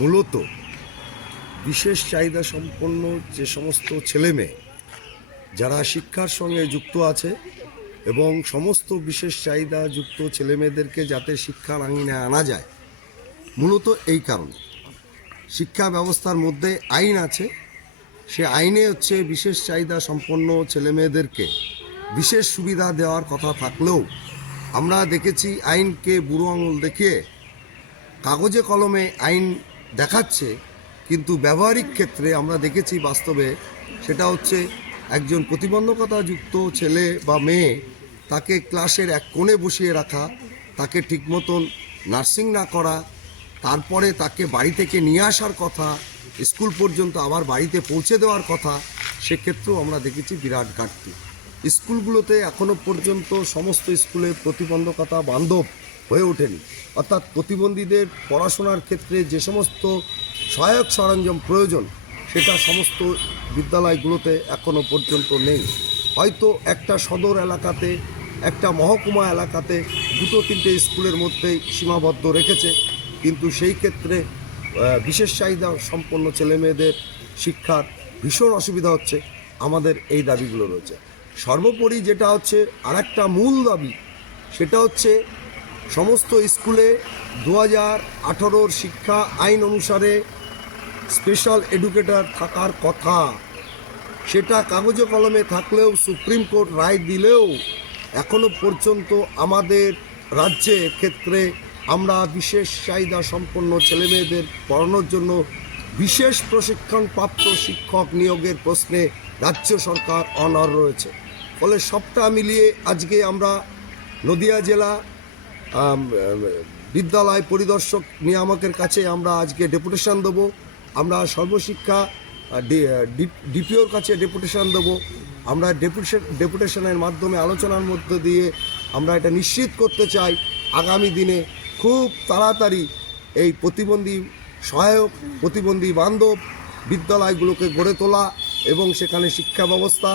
মূলত বিশেষ চাহিদা সম্পন্ন যে সমস্ত ছেলেমেয়ে যারা শিক্ষার সঙ্গে যুক্ত আছে এবং সমস্ত বিশেষ চাহিদা যুক্ত ছেলেমেয়েদেরকে যাতে শিক্ষার আঙিনে আনা যায়, মূলত এই কারণে শিক্ষা ব্যবস্থার মধ্যে আইন আছে। সে আইনে হচ্ছে বিশেষ চাহিদা সম্পন্ন ছেলেমেয়েদেরকে বিশেষ সুবিধা দেওয়ার কথা থাকলেও আমরা দেখেছি আইনকে বুড়ো আঙুল দেখিয়ে কাগজে কলমে আইন দেখাচ্ছে, কিন্তু ব্যবহারিক ক্ষেত্রে আমরা দেখেছি বাস্তবে সেটা হচ্ছে একজন প্রতিবন্ধকতাযুক্ত ছেলে বা মেয়ে, তাকে ক্লাসের এক কোণে বসিয়ে রাখা, তাকে ঠিক মতন নার্সিং না করা, তারপরে তাকে বাড়ি থেকে নিয়ে আসার কথা, স্কুল পর্যন্ত আবার বাড়িতে পৌঁছে দেওয়ার কথা, সেক্ষেত্রেও আমরা দেখেছি বিরাট ঘাটতি। স্কুলগুলোতে এখনও পর্যন্ত সমস্ত স্কুলে প্রতিবন্ধকতা বান্ধব হয়ে ওঠেনি, অর্থাৎ প্রতিবন্ধীদের পড়াশোনার ক্ষেত্রে যে সমস্ত সহায়ক সরঞ্জাম প্রয়োজন সেটা সমস্ত বিদ্যালয়গুলোতে এখনও পর্যন্ত নেই। হয়তো একটা সদর এলাকাতে, একটা মহকুমা এলাকাতে 2-3টে স্কুলের মধ্যেই সীমাবদ্ধ রেখেছে, কিন্তু সেই ক্ষেত্রে বিশেষ চাহিদা সম্পন্ন ছেলেমেয়েদের শিক্ষার ভীষণ অসুবিধা হচ্ছে। আমাদের এই দাবিগুলো রয়েছে। সর্বোপরি যেটা হচ্ছে আরেকটা মূল দাবি, সেটা হচ্ছে সমস্ত স্কুলে 2018 শিক্ষা আইন অনুসারে স্পেশাল এডুকেটর থাকার কথা, সেটা কাগজে কলমে থাকলেও সুপ্রিম কোর্ট রায় দিলেও এখনো পর্যন্ত আমাদের রাজ্যের ক্ষেত্রে আমরা বিশেষ চাহিদা সম্পন্ন ছেলেমেয়েদের পড়ানোর জন্য বিশেষ প্রশিক্ষণপ্রাপ্ত শিক্ষক নিয়োগের প্রশ্নে রাজ্য সরকার অনড় রয়েছে। ফলে সবটা মিলিয়ে আজকে আমরা নদিয়া জেলা বিদ্যালয় পরিদর্শক নিয়ামকের কাছে আমরা আজকে ডেপুটেশন দেবো। আমরা সর্বশিক্ষা ডিপিওর কাছে ডেপুটেশন দেবো। আমরা ডেপুটেশনের মাধ্যমে আলোচনার মধ্য দিয়ে আমরা এটা নিশ্চিত করতে চাই আগামী দিনে খুব তাড়াতাড়ি এই প্রতিবন্ধী সহায়ক, প্রতিবন্ধী বান্ধব বিদ্যালয়গুলোকে গড়ে তোলা এবং সেখানে শিক্ষা ব্যবস্থা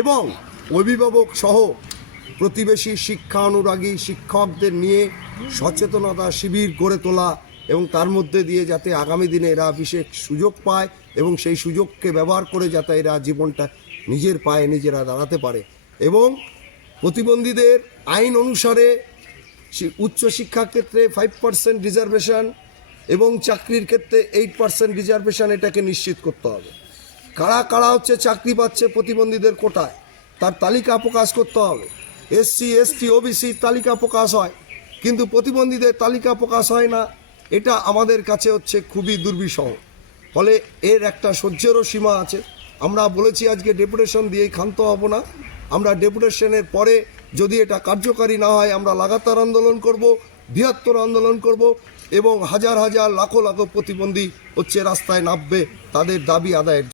এবং অভিভাবক সহ প্রতিবেশী শিক্ষা অনুরাগী শিক্ষকদের নিয়ে সচেতনতা শিবির গড়ে তোলা এবং তার মধ্যে দিয়ে যাতে আগামী দিনে এরা বিশেষ সুযোগ পায় এবং সেই সুযোগকে ব্যবহার করে যাতে এরা জীবনটা নিজের পায়ে নিজেরা দাঁড়াতে পারে। এবং প্রতিবন্ধীদের আইন অনুসারে উচ্চশিক্ষার ক্ষেত্রে 5% রিজার্ভেশন এবং চাকরির ক্ষেত্রে 8% রিজার্ভেশন, এটাকে নিশ্চিত করতে হবে। কারা কারা হচ্ছে চাকরি পাচ্ছে প্রতিবন্ধীদের কোটায় তার তালিকা প্রকাশ করতে হবে। SC ST OBC তালিকা প্রকাশ হয়, কিন্তু প্রতিবন্ধীদের তালিকা প্রকাশ হয় না। এটা আমাদের কাছে হচ্ছে খুবই দুর্বিষহ। ফলে এর একটা সহ্যেরও সীমা আছে। আমরা বলেছি আজকে ডেপুটেশন দিয়েই ক্ষান্ত হব না। আমরা ডেপুটেশনের পরে যদি এটা কার্যকারী না হয় আমরা লাগাতার আন্দোলন করব, বৃহত্তর আন্দোলন করব এবং হাজার হাজার লাখো লাখো প্রতিবন্ধী হচ্ছে রাস্তায় নামবে তাদের দাবি আদায়ের।